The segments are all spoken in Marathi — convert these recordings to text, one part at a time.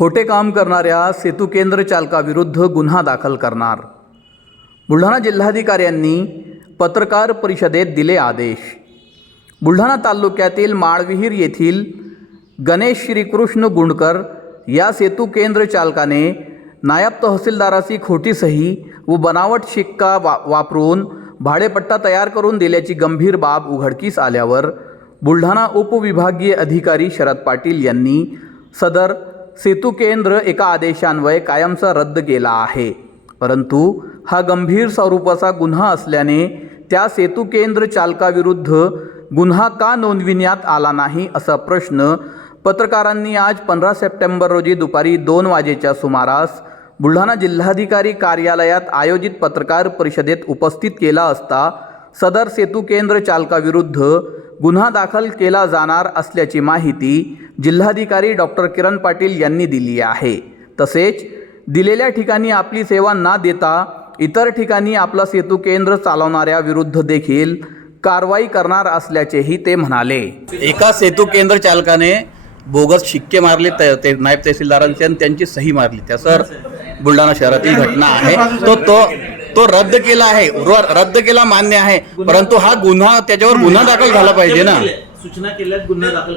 खोटे काम करणाऱ्या सेतू केंद्र चालकाविरुद्ध गुन्हा दाखल करणार. बुलढाणा जिल्हाधिकाऱ्यांनी पत्रकार परिषदेत दिले आदेश. बुलढाणा तालुक्यातील माळविहीर येथील गणेश श्रीकृष्ण गुंडकर या सेतू केंद्र चालकाने नायब तहसीलदाराची खोटी सही व बनावट शिक्का वा वापरून भाडेपट्टा तयार करून दिल्याची गंभीर बाब उघडकीस आल्यावर बुलढाणा उपविभागीय अधिकारी शरद पाटील यांनी सदर सेतू केंद्र एका आदेशान्वये कायमचा रद्द केला आहे. परंतु हा गंभीर स्वरूपाचा गुन्हा असल्याने त्या सेतू केंद्र चालकाविरुद्ध गुन्हा का नोंदविण्यात आला नाही असा प्रश्न पत्रकारांनी आज पंधरा सप्टेंबर रोजी दुपारी दोन वाजेच्या सुमारास बुलढाणा जिल्हाधिकारी कार्यालयात आयोजित पत्रकार परिषदेत उपस्थित केला असता सदर सेतू केंद्र चालकाविरुद्ध गुन्हा दाखल केला जाणार असल्याची माहिती जिल्हाधिकारी डॉक्टर किरण पाटील यांनी दिली आहे. तसेच दिलेल्या ठिकाणी आपली सेवा न देता इतर ठिकाणी आपला सेतू केंद्र चालवणाऱ्या विरुद्ध देखील कारवाई करणार असल्याचेही ते म्हणाले. एका सेतू केंद्र चालकाने बोगस शिक्के मारले त- ते नायब तहसीलदारांचे आणि त्यांची सही मारली. त्या सर बुलढाणा शहरातील घटना आहे. तो तो तो रद्द केला आहे. रद्द केला मान्य आहे. परंतु हा गुन्हा त्याच्यावर गुन्हा दाखल झाला पाहिजे ना. सूचना केल्यात गुन्हा दाखल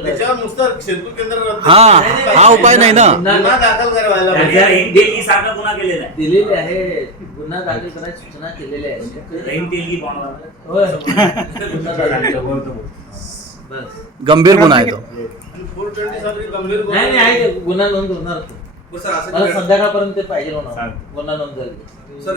केंद्र हा. हा उपाय नाही ना. गुन्हा दाखल करायला गुन्हा केलेला आहे. दिलेले आहे. गुन्हा दाखल करायची सूचना केलेल्या आहे. गंभीर गुन्हा आहे तो. आणि 420 सारखी गंभीर गुन्हा नाही नाही आहे. ते. गुन्हा नोंद होणार तो. काय- संध्याकाळपर्यंत पाहिजे होणार. गुन्हा नोंद झाली सर